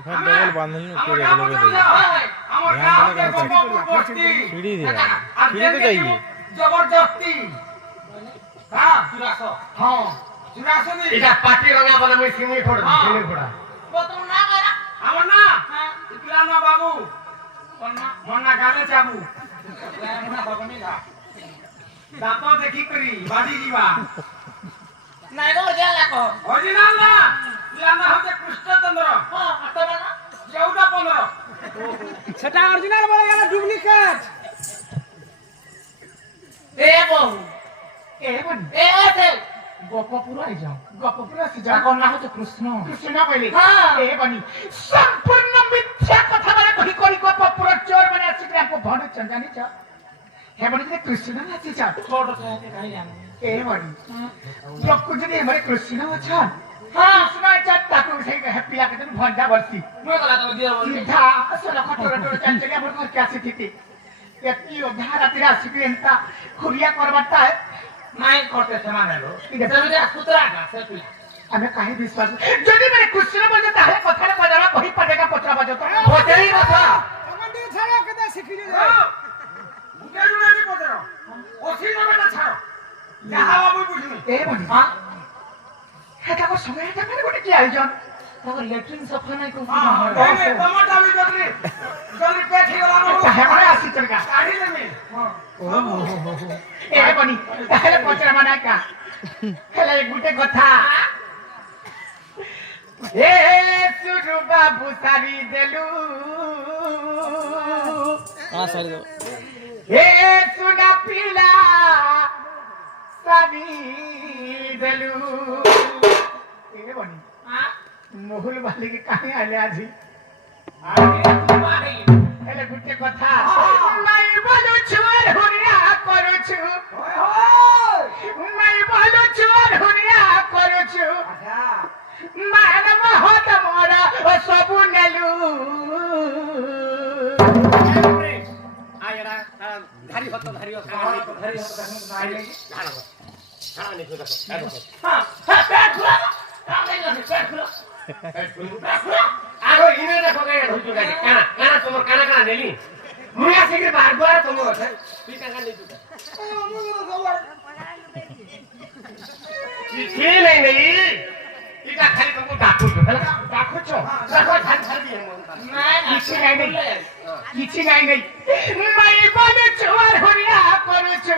फिर डबल बांधल नु के देखलो के सीढ़ी दे सीढ़ी तो चाहिए जबरदस्ती हां जुरासो नहीं इटा पार्टी रंगा बोले मैं सिंगी फोड़ा तो ना करा हमर ना इतला ना बाबू मन्ना गाले चाबू मन्ना बाबू नहीं था दातो देखी करी बाजी जीवा नाही गो जाला को ओरिजिनल ना इला ना होते कृष्णचंद्र हां अतरा ना 14 15 সেটা অরিজিনাল বলে গেল ডুপ্লিকেট ए बहु ए ओते गोपपुरा जाओ गोपपुरा से जा कोन ना होते कृष्ण पहले हां ए बनी संपूर्ण मिथ्या कथा माने कहि करि गोपपुरा चोर माने अछि कि हमको भण चंदानी छ हे बनी जे कृष्ण ना अछि छ छोड़ कहते कहि जान ए बनी लोग कुछ नहीं हमारे कृष्ण अच्छा हां सुना छ ताको से हैप्पी आके तुम भंडा बरसी मैं गला तो दिया बोल सीधा असला खटोरा टोरा चल चलिया हमर घर क्या स्थिति एती उधार तेरा सिकलेंता खुरिया करबाता है नहीं करते समान लो इधर मेरे कुतरा का से हमें काहे विश्वास जदी मेरे कृष्ण बोल जाता है कथा रे बजाना कहीं पड़ेगा पचरा बजता होते ही रथा मंडी छाड़ा कदा सिखिली रे मुके जुड़े नहीं पचरा ओसी न बेटा छाड़ो यहां बाबू बुझनी ए बनी हां हेटा को समय हेटा मेरे गोटे की आयोजन तब लेट्रिन सफा नहीं को नहीं टमाटर डाली जल्दी पेट ही गला न है माने आसी चलगा काढी ले में ए बनी ताले पचरा माना का हेले गुटे कथा ए सुरु बाबू सारी देलु हां सारी दो ए सुना पीला सारी देलु ए बनी हां मोहुल वाले के काहे आले आजी हेले गुटे कथा नहीं बोलू चोर हुरिया करू छु नहीं बोलू चोर हुरिया करू छु मानव होत मोरा ओ सबु नेलु आयरा धारी होत धारी होत धारी होत धारी हां नहीं को देखो हां पेट खुला पेट खुला आगो इने देखो के धुचु गाडी काना तुमर काना नेली मुया सिके बाहर गरा तुमर छ पीका का नहीं तुका छी नहीं इका खाली तुमको डाकू छ डाकू छ रखो धान धर दिए नहीं किछि नहीं मैं बने चोर होरिया करू छु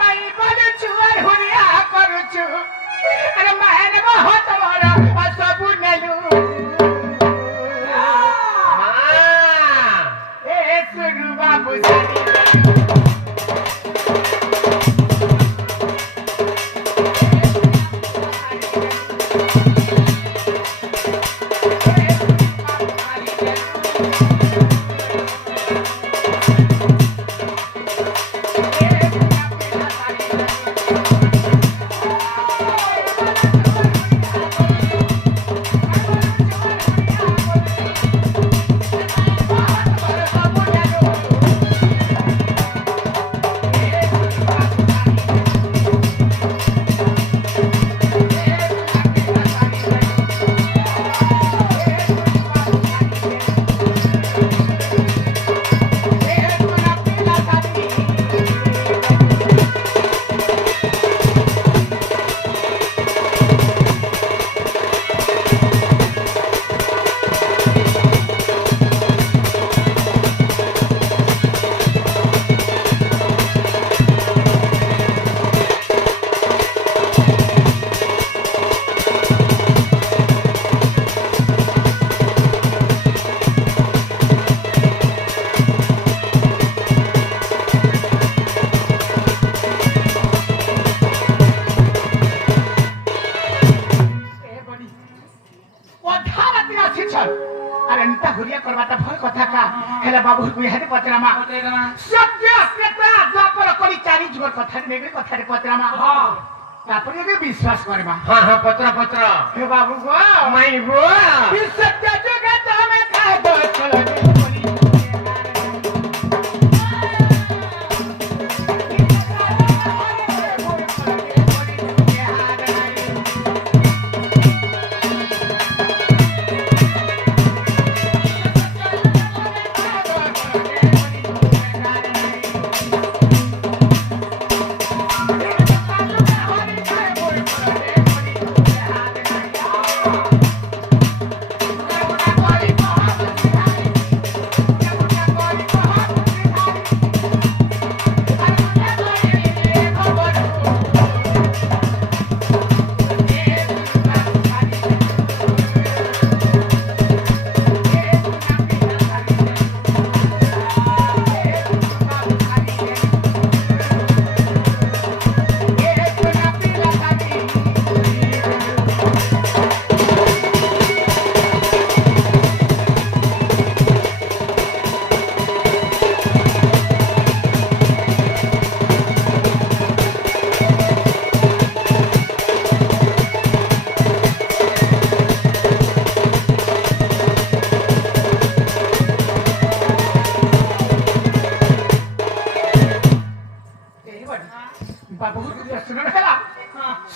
मैं बने चोर होरिया करू छु अरे महन हो तुम्हारा सबु नेलु हां ए सुरु बाबू सारी बाबू को यहां पचरामा सत्य सत्य द्वापर कली चारि जुग कथा नेगे कथा रे पचरामा हां तापर ये विश्वास करबा हां हां पत्र हे बाबू गो मई गो सत्य जुग तमे काय दो चलो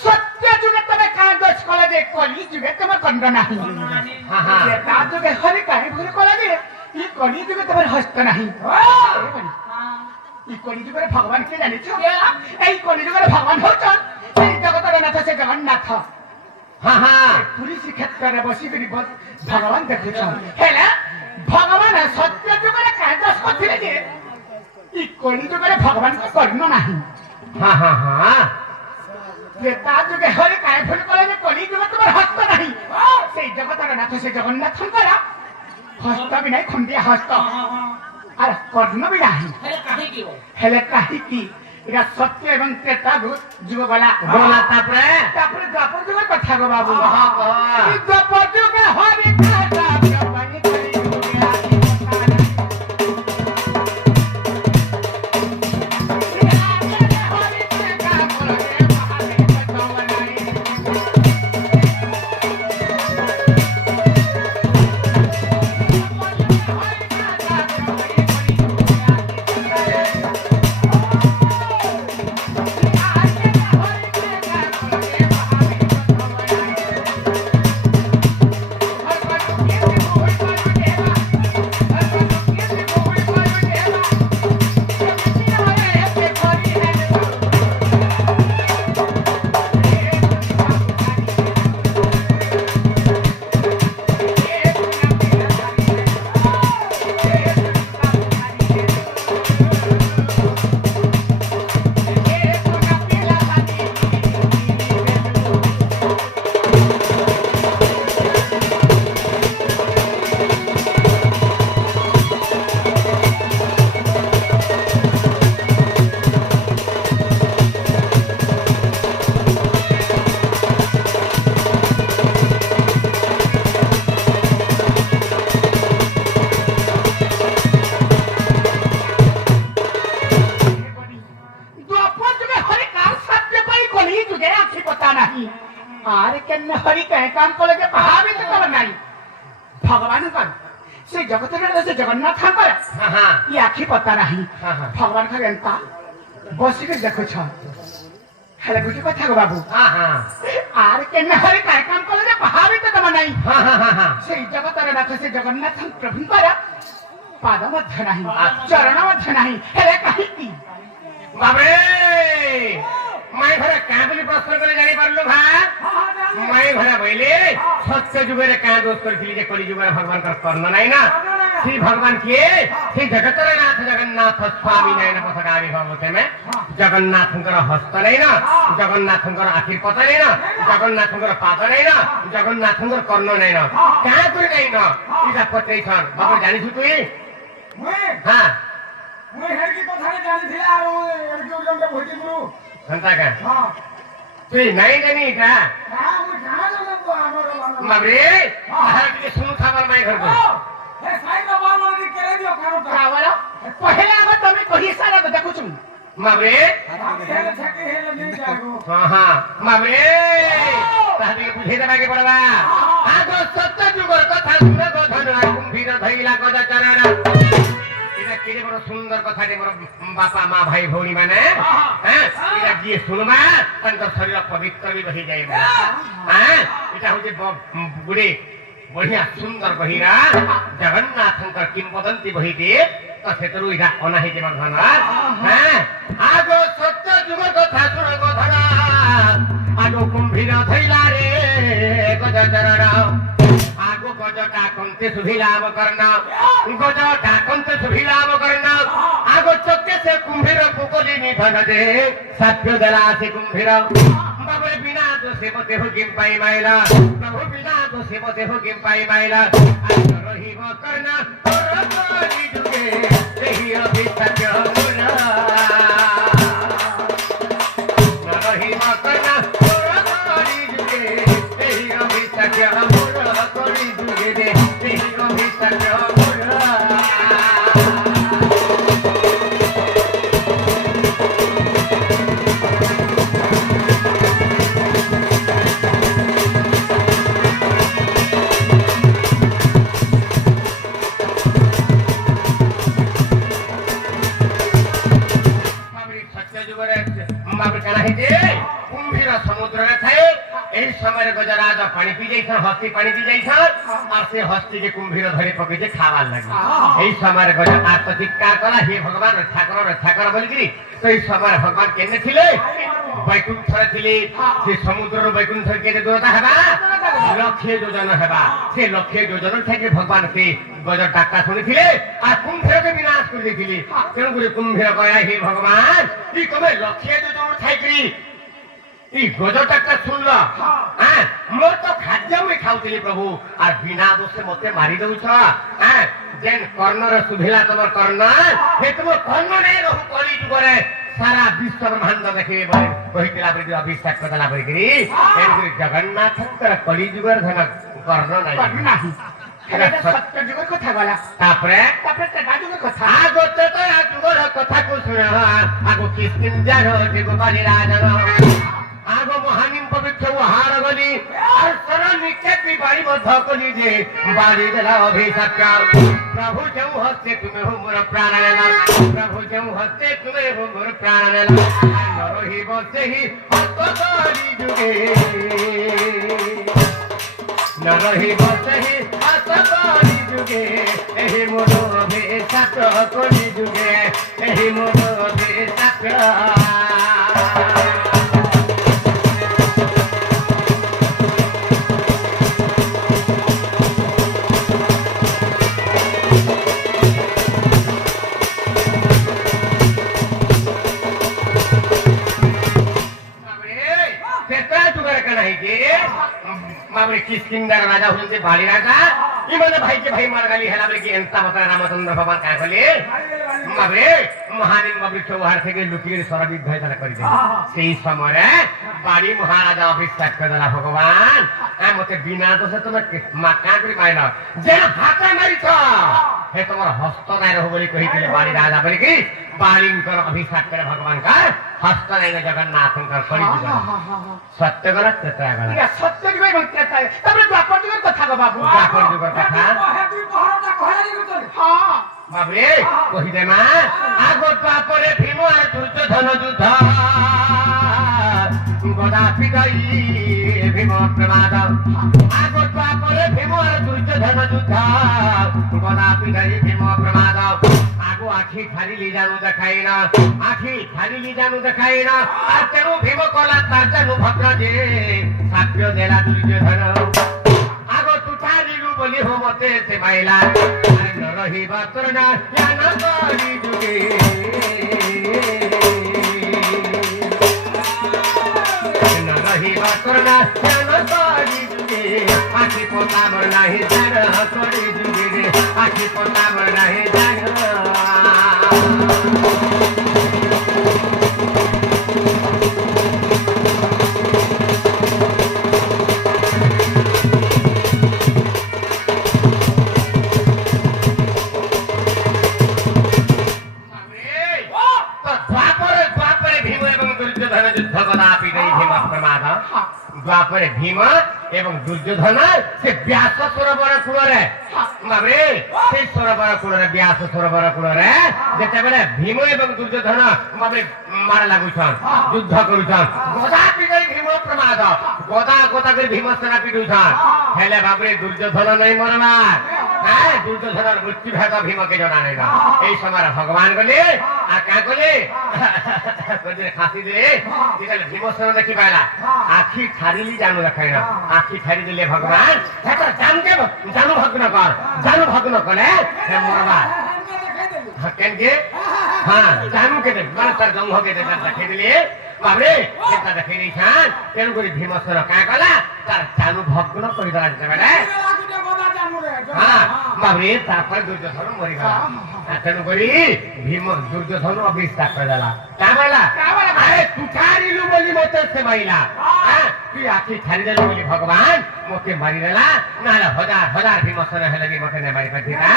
সত্য যুগে তুমি কাঁ দোষ কলা যে কলি যুগে তোমার কন্দ নাহি তা যুগে হরি কাহে ভুল কলা যে ই কলি যুগে তোমার হস্ত নাহি ই কলি যুগে ভগবান কে জানিছ এই কলি যুগে ভগবান হচ্ছন সেই জগতের নাথ সে জগন্নাথ পুরী শ্রীক্ষেত্রে বসিকি ভগবান দেখুছ হেলে ভগবান সত্য যুগে কাঁ দোষ করছিলে যে ই কলি যুগে ভগবান কর্ণ নাহি তা যুগে হরে কায় ভুল কলে যে কলি যুগে তোমার হস্ত নাহি সেই জগতের নাথ সে জগন্নাথঙ্কর হস্ত বি নাই খন্ডিয়া হস্ত আর কর্ণ বি নাহি হেলে কাহিকি এটা সত্য এবং ত্রেতা যুগ গলা তারপরে দ্বাপর যুগের কথা গো বাবু দ্বাপর যুগে হরে কায় काम को लेके भावी तो कर नहीं भगवान कर से जगत में से जगन्नाथ कर ये आखी पता नहीं भगवान का गंता बस के देखो छ हेले गुटी कथा गो बाबू आर के नहरी काय काम को लेके भावी तो कर नहीं से जगत में नाथ से जगन्नाथ प्रभु कर पाद मध्य नहीं चरण मध्य नहीं हेले कहि की बाबरे मैं घरे कां बोली प्रश्न करे जानि पारलो भा मैं घरे बइले सत्य जुगे रे कां दोष करथिली जे कली जुगे भगवान कर कर्ण नै ना श्री भगवान के श्री जगतर नाथ जगन्नाथ स्वामी नै ना पथगावी भगवते में जगन्नाथंकर हस्त नै ना जगन्नाथंकर आखिर पता नै ना जगन्नाथंकर पाद नै ना जगन्नाथंकर कर्ण नै ना कां करे नै ना इदा पत्रै छन बाबा जानि छु तुई हां मैं हेरकी कथा रे जानि थिला आ हेरकी उजम भोटी गुरु संता का हां तुई नहीं जानी का हां मैं कहां जानो हमरो बाबरे हां के सुन खाबर मैं घर को हे साइड बाबा ने करे दियो कारो का वाला पहले आगो तमे कहि सारा को देखु छु बाबरे हेले छके हेले नहीं जागो हां बाबरे ताके बुझे देबा के पड़बा आगो सत्य जुगर कथा सुने गो धन कुंभीर धइला गजा चरण इना केरे बड़ सुंदर कथा रे मोर बापा मां भाई भौणी माने हैं इना जी सुनबा तंकर शरीर पवित्र भी रही जाएगा हैं इटा होजे बुढ़े बढ़िया सुंदर बहिरा जगन्नाथंकर किंवदंती बही दे तो सेतरु इटा अनाही जे भगवान हैं आगो सत्य जुगर कथा सुन गो धरा आगो कुंभीर धइला रे गजा चरण आगो गजटा कंते सुभिलाम करना गजटा कंते सुभिलाम करना आगो चक्के से कुंभीर कुकोली निधन दे साध्य देला से कुंभीर बाबरे बिना तो सेवते हो किम पाई माइला प्रभु बिना तो सेवते हो किम पाई माइला आज रहिब करना परतरी जुगे देहि अभिषेक मुरा रहिब करना परतरी जुगे देहि अभिषेक मुरा करी जुगे देहि अभिषेक मुरा এই সময় গজরাজ পানি পি যাইছন হস্তি পানি পি যাইছন আর সে হস্তি কে কুম্ভীর ধরে পকেছে খাবার লাগি এই সময় গজরাজ তো চিৎকার কলা হে ভগবান রক্ষা কর বলিকি তো এই সময় ভগবান কেনে ছিলে বৈকুণ্ঠরে ଥିଲେ ସେ ସମୁଦ୍ରରୁ ବୈକୁଣ୍ଠ କେତେ ଦୂରତା ହେବା ଲକ୍ଷେ ଯୋଜନ ହେବା ସେ ଲକ୍ଷେ ଯୋଜନ ଠାକେ ଭଗବାନ ସେ ଗଜ ଡାକା ଶୁଣିଥିଲେ ଆଉ କୁମ୍ଭୀରକେ ବିନାଶ କରିଦେଇଥିଲେ ତେଣୁକରି କୁମ୍ଭୀର କହିଲା ହେ ଭଗବାନ କି ତମେ ଲକ୍ଷେ ଯୋଜନ ଥାଇକରି ଇ ଗଜ ଡାକା ଶୁଣିଲ ମୋର ତ ଖାଦ୍ୟ ମୁଇଁ ଖାଉଥିଲି ପ୍ରଭୁ ଆଉ ବିନା ଦୋଷେ ମତେ ମାରି ଦଉଛ ଯେନ୍ କର୍ଣ୍ଣର ଶୁଭିଲା ତମର କର୍ଣ୍ଣ ସେ ତୁମ କର୍ଣ୍ଣ ନେଇ ରହୁ କଳି ଯୁଗରେ सारा विश्व ब्रह्मांड देखे कहिला बरी अभिषेक करला बरी एनकरी जगन्नाथ तर कली जुगर धन कर्ण नाही हेले सत्य जुगर कथा गला तापरे तेटा जुगर कथा आगो ते तो जुगर कथा को सुन आगो किस्किंजा रो देव बलि राजन आगो महानिम पवित्र हार गली और सरल निकेत भी बाड़ी मध्य कली जे बाड़ी देला अभिषेक प्रभु जऊ हस्ते तुम्हें हो मोर प्राण लेला प्रभु जऊ हस्ते तुम्हें हो मोर प्राण लेला नरही बसे ही हस्त करी जुगे नरही बसे ही हस्त करी जुगे एही मोर अभिषेक करी जुगे एही मोर अभिषेक किस्किंदर राजा होते भाड़ी राजा इमने भाई के भाई मार गली हेला बले एंता बता रामचंद्र भगवान काय कहले माबरे महानिम बबिठ वार থেকে লুকিয়ে সরবিদ ভয় তারা করি দে সেই সময় বাড়ি মহারাজা অভিষেক করলা ভগবান মতে বিনা দোষে তুমি মাকা করি মাইল যে হাতে মারিছ হে তোমার হস্ত নাই রহ বলি কহিছিলে বাড়ি রাজা বলি কি बालिंकर अभिषेक करे भगवान का हस्त नहीं जगन्नाथ का करी दिया सत्य गलत तेता गलत या सत्य जुगर तेता तबरे द्वापर जुगर कथा गो बाबू द्वापर जुगर कथा तू पहरता कहला रे तो हां बाबरे कहि दे ना आगो द्वापरे भीम और दुर्योधन युद्ध गदा पिटाई भीम प्रमाद आगो द्वापरे भीम और दुर्योधन युद्ध गदा पिटाई भीम प्रमाद आगो आखी खाली ली जानु देखाइना आखी खाली ली जानु देखाइना आ तेनु भीम कला तारजानु भद्र जे साध्य देला दुर्योधन आगो तुठारी रु बोली हो मते से माइला न रही बातरना या न करी जुगे न रही बातरना या न करी जुगे आखी पोता मर नाही जान करी जुगे आखी पोता मर नाही जान द्वापरे भीम एवं दुर्योधन से व्यास सरोवर कूଳରେ बाबरे से सरोवर कूଳରେ व्यास सरोवर कूଳରେ जेतेबेले भीम एवं दुर्योधन बाबरे मार लागुछन युद्ध करूछन गदा पिगई भीम प्रमाद गदा गदा कर भीम सेना पिडुछन हेले बाबरे दुर्योधन नहीं मरना दुर्योधन मृत्यु भेद भीम के जना नहीं एई समय भगवान गले आ का गले कोजे खासी दे दिले भीम सेना देखि पाइला आखी खारिली जानु देखाइना आखी खारी दिले भगवान हेता जान के जानु भग्न कले हे मरवा हकेन के हां जानु के मन तर जंग हो के देखे दिले बाबरे हेता देखि नै छान तेनु गरी भीम सेना का कला तर जानु भग्न करि दला बेले हां बाबरे तापर दुर्योधन मरि गला तेनु गरी भीम दुर्योधन अभिषेक करला काबला अरे तुठारी लु बोली मते से माइला तू आखी खाली दे बोली भगवान मते मारि देला नाला हजार भीम सेना हेले भी मते नै मारि पथिना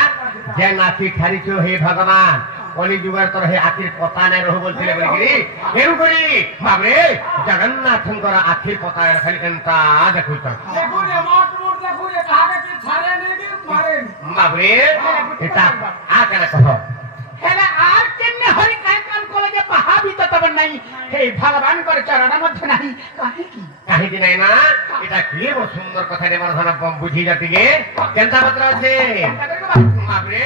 जे नाखी खाली छो हे भगवान कली जुगर तर हे आखिर पता नै रहु बोलथिले बोलिगिरी एरु करी बाबरे जगन्नाथंकर आखिर पता नै खाली केनता देखुछ देखु रे मोट देखु रे कागे की छारे नै कि मारे बाबरे एता आ केना कहो हेले आर केने हरि काय काम कोले जे पहा भी तो तब নাই হে ভগবান করে চরণ মধ্যে নাই কাহিকি কাহিকি নাই না এটা কি বড় সুন্দর কথা রে মন ধন বুঝি যাতিগে কেনতা পত্র আছে বাপরে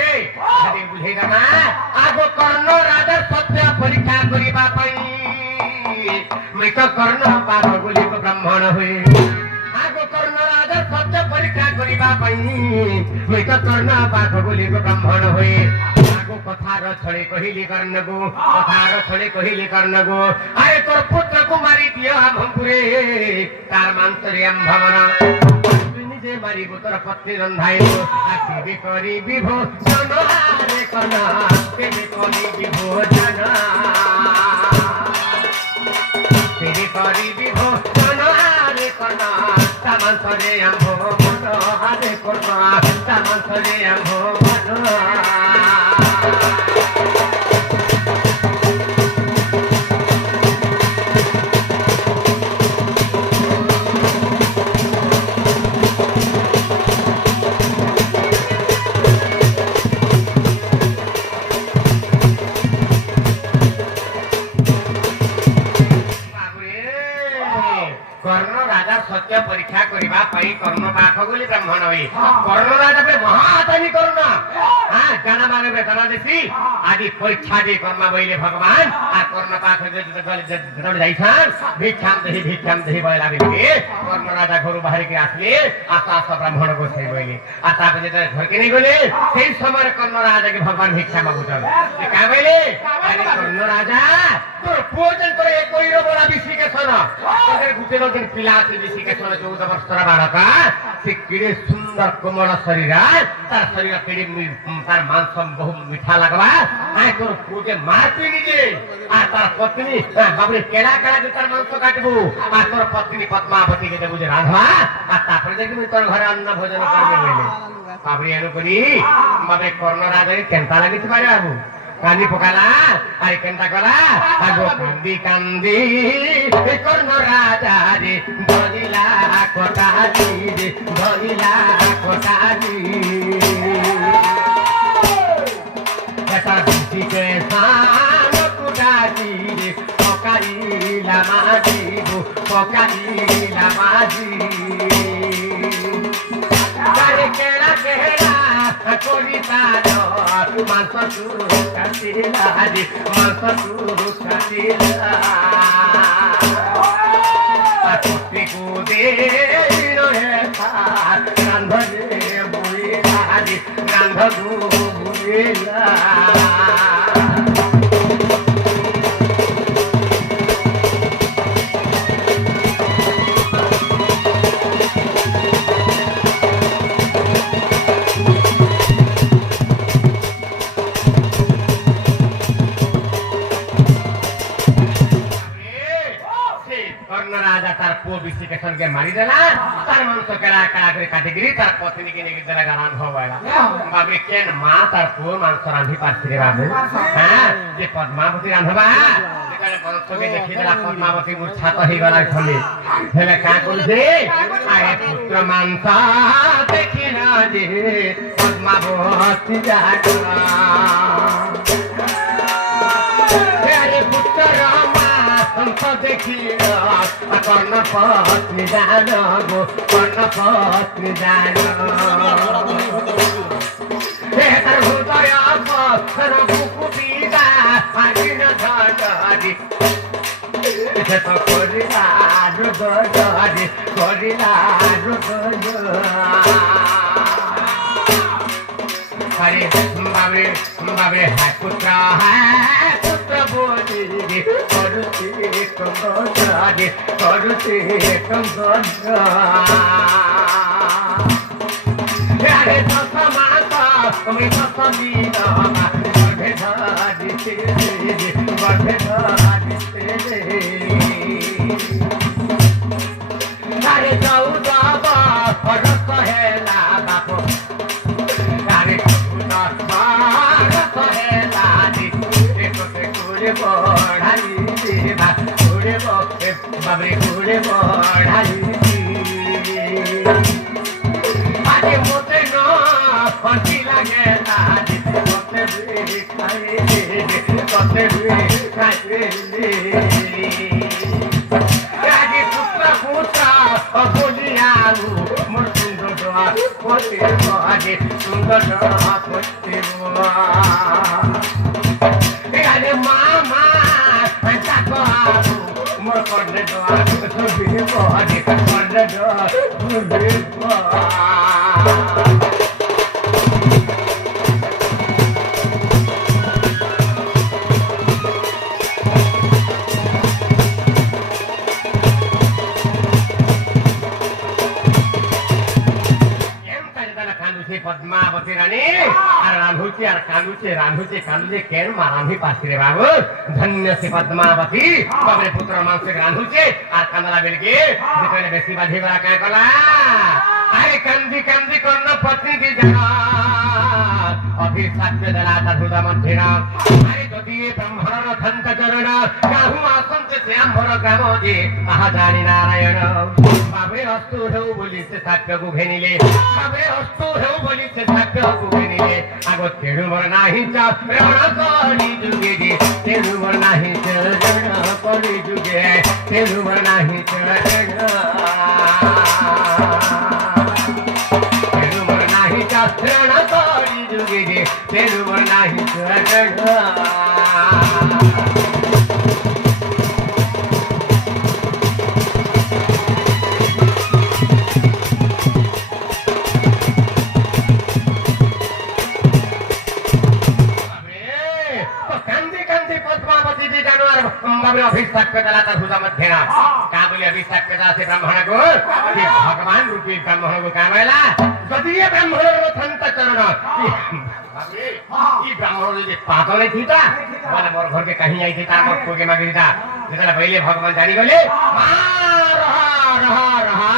আদি বুঝাই না আগ কর্ণ রাজা সত্য পরীক্ষা করিবা পাই মৃত কর্ণ পাপ গুলি ব্রাহ্মণ হয়ে আগ কর্ণ রাজা সত্য পরীক্ষা করিবা পাই মৃত কর্ণ পাপ গুলি ব্রাহ্মণ হয়ে আগো কথার ছড়ে কহিলি কর্ণগো কথার ছড়ে কহিলি কর্ণগো আরে তোর পুত্রକୁ মারি দিও আভঙ্কুরে তার মাংসরে আম্ভমন নিজে মারিব তোর পত্নী রন্ধাইব কেবে করিবি ভোজন আরে কর্ণ কেবে করিবি ভোজন কেবে করিবি ভোজন আরে কর্ণ তা মাংসরে আম্ভমন আরে কর্ণ তা মাংসরে আম্ভমন কর্ণ রাজা সত্য পরীক্ষা করিবা পাই কর্ণ পাখ বলি ব্রাহ্মণ হই কর্ণ রাজা মহাতানি কর্ণ হ্যাঁ জানা মানে বেতনা দেশি আদি পরীক্ষা দিয়ে কর্মা বইলে ভগবান আর কর্ণ পাখ যাইছান ভিক্ষাম দেহি বইলা দিলে কর্ণ রাজা ঘর বাহারিকে আসলে আশা আশা ব্রাহ্মণ গোসাই বইলে আর তারপরে যেটা ঘরকে নিয়ে গেলে সেই সময় কর্ণ রাজাকে ভগবান ভিক্ষা মাগুতেন কা বইলে আরে কর্ণ রাজা তোর পুজন করে কইরো বড়া বিশিকেশন তোদের গুটে লোকের পিলা আছে বিশিকেশন 14 বছর বালকা সে কিরে সুন্দর কোমল শরীর তার শরীর কেড়ে তার মাংস বহু মিঠা লাগবা আয় তোর পুজে মারবি নিজে আর তার পত্নী বাবুরে কেড়া কেড়া দিয়ে তার মাংস কাটবো আর তোর পত্নী পদ্মাবতীকে দেবো যে রাঁধবা আর তারপরে দেখবি তোর ঘরে অন্ন ভোজন করবে বলে বাবুরে এনো করি বাবুরে কর্ণ রাজাকে কেনতা লাগিতে পারে বাবু কান্দি পকালা আরে কেনতা কলা আগো কান্দি কান্দি কর্ণ রাজা রে ধরিলা কোটালি রে ধরিলা কোটালি এটা দিকে সান কোটালি রে পকাইলা মাঝি গো পকাইলা মাঝি আরে কেড়া কেড়া করিতা মাংস কাটিলা রে মাংস কাটিলা পত্নী কুদে রান্ধে বুড়িলা রে রান্ধু বুড়িলা তার পুଅ বিশিকেশনকে মারিদেলা তার মাংস কেড়া কেড়া করে কাটিকিরি তার পত্নীকে নিয়ে দেলা গান হবাইলা বাবু কেন মা তার পুଅ মাংস রাঁধি পারছি রে বাবু হ্যাঁ যে পদ্মাবতী রাঁধবা বংশকে দেখিদেলা পদ্মাবতী মূর্ছাত হইগলা খলি হেলে কাঁ করছে আরে পুত্র মাংস দেখিল যে পদ্মাবতী জাগলা আরে পুত্র দেখিল কর্ণ পত্নী জান গো কর্ণ পত্নী জান তার হৃদয় পথর বুকু পিতা আদিন ধরি তো করিলা রুদরি করিলা রুদরি আরে বাবে বাবে হ্যাঁ পুত্র বলি করুছি কঙ্গি করুছি কঙ্গ আরে দশ মাস তুমি 10 দিন গর্ভে ধরিছে গর্ভে ধরিছে আরে 14 বরস হেলা বাপ আরে 14 বরস হেলা বড়াই ঘুরে বাবরে ঘুরে বড়াই আরে মতে নটি লাগে মতে খাই মতে রাজি পুত্র পুত্র বলিয়ালু মোর সুন্দর দোয়া করতে আগে সুন্দর দোয়া করতে আরে মামা চাকু মোর করতে দোয়া আগে করতে দোয়া पद्मावती रानी रांधुचे रांधुचे केन रांधी पासी रे बाबू धन्य से पद्मावती बाबरे पुत्र मांस रांधुचे और कांदला बेलके जेतने बेसी बाधी करा काय कला अरे कंदी कंदी कर्ण पत्नी की जना अभी सत्य दलाता धुदा मध्यना अरे जदि ब्रह्मण धंत चरण काहू आसंत श्यामभर ग्राम जे कहा जानी नारायण बाबरे अस्तु हेउ बोली से साक्ष्य को घेनिले बाबरे अस्तु हेउ बोली से साक्ष्य को घेनिले आगो तेणु मोर नाही चरण करी जुगे जे तेणु मोर नाही चरण करी जुगे तेणु मोर नाही चरण तेणु मोर नाही चरण करी जुगे जे तेणु मोर नाही चरण अभिषेक दलाता भुजा मध्यना का बोली अभिषेक से ब्राह्मण को भगवान रूपी ब्राह्मण को कामला यदि ये ब्राह्मण रथंत चरण ई ब्राह्मण जे पातो नहीं थीता वाला मोर घर के कहीं आई थी ता मोर को के मांगी था जेतला पहले भगवान जानी गले रहा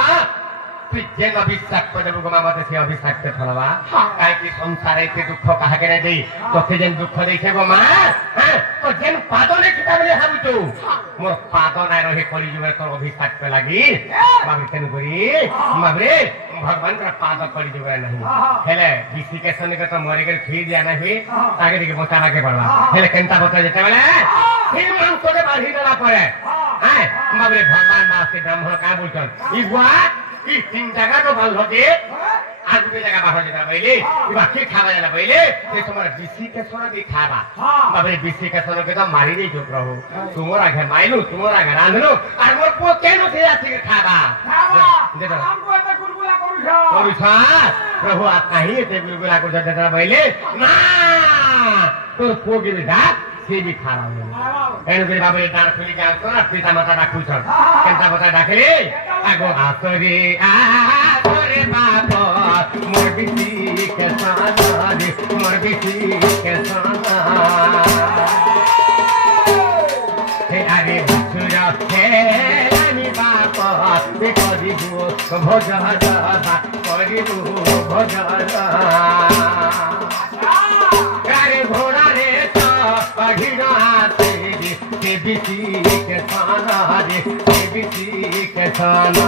पिजे अभिषेक पदबु गमा मते से अभिषेक पे फलवा काहे कि संसार के दुख कहा के नहीं दे तो से जन दुख देखे गो मां तो जन पादो ने किता बोले हम तो मोर पादो ना रहे कली जुगे तो अभिषेक पे लागी बाबी तनु करी बाबरे भगवान का पादो कली जुगे नहीं हेले किसी के सन के तो मरे के फिर जाना है ताके दिके बता के पड़वा हेले केनता बता जेते बोले फिर मन को के बाढ़ी देला पड़े हैं बाबरे भगवान मां से ब्राह्मण का बोलतन ई हुआ ई तीन जगह तो बल होते आज के जगह बाहर जेता पहले इबा के खावा जाला पहले से तुम्हारा बिसी के सोना भी खावा बाबरे बिसी के सोना के तो मारी दे जो प्रभु तुम्हारा घर माइलू तुम्हारा घर रांधलो और मोर पो केनो से आसी के खावा जेता हमको तो गुलगुला करू छ प्रभु आ कहीं ते गुलगुला को जेता पहले ना तो पो के बिधा से भी खा रहा हूं एनु के बाबे दान खुली जाओ तो पिता माता डाकू छ केनता बता डाकले आगो आसरे बाप मोर बिसी के साना रे मोर बिसी के साना हे अरे सुरा हे रानी बाप बे करी दो भोजन करी दो भोजन अरे घोड़ा रे तो पढ़िना तेरी के बिसी के साना रे के बिसी के साना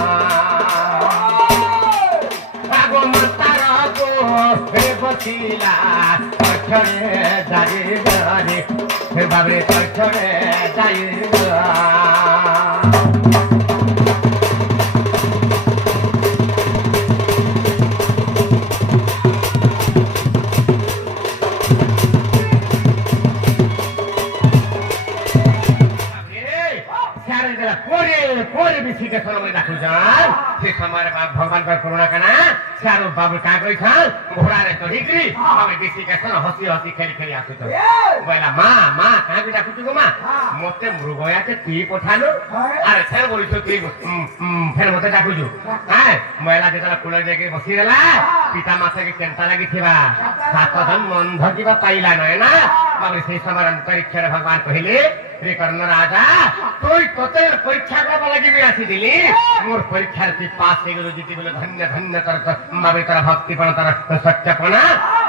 आगो मतारा को हे बसिला पछड़े जाएगा रे हे बाबरे पछड़े जाएगा कोरे बिसी के समय राखु जान से हमारे बाप भगवान का करुणा कना सारो बाबू का कोई खान घोड़ा रे चढ़ीकरी हमें बिसी के सन हसी हसी खेली खेली आसु त बोला मां का भी डाकु तू मां मते मृगया के ती पठालो अरे फेर बोली तो ती फेर मते डाकु जो हां महिला जेतला कुले देके बसी रहला पिता माता के चिंता लगी थिबा सात दिन मंध जीवा पाइला न ना बाबू से समय अंतरिक्ष रे भगवान पहिले रे कर्ण राजा तोई कते परीक्षा करबा लागि भी आसी दिली मोर परीक्षार्थी पास हे गेलो जीती बोले धन्य धन्य तर बाबे तर भक्ति पण तर सत्यपना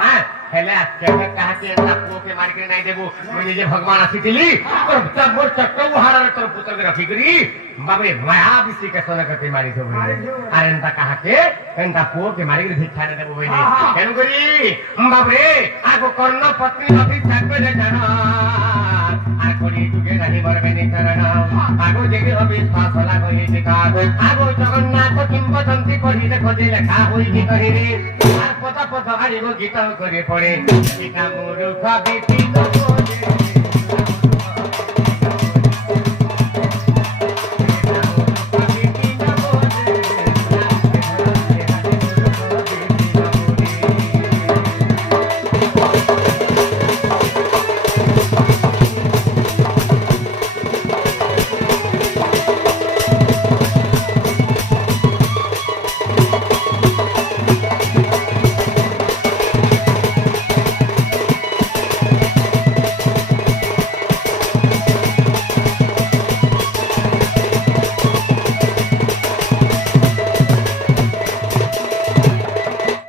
हां हेले केबे कहा के एता को के मार के नहीं देबो मुझे जे भगवान आसी दिली और तब मोर चक्कू हारा तर पुत्र के रखी करी बाबे माया बिसी के सोना करते मारी दो बोले अरे एंता कहा के एंता को के मारी के भिक्षा ने देबो बोले केन करी बाबे आगो कर्ण पत्नी अभी तक पे जाना করি যুগে নাহি মরবে নিচরণ আগো যেবে অবিশ্বাস লাগ হইতে কাজ আগো জগন্নাথ কিংবদন্তি কহিলে খোঁজে লেখা হইতে কহিরে আর পদ পদ হারিব গীত করে পড়ে এটা মূর্খ বিপিত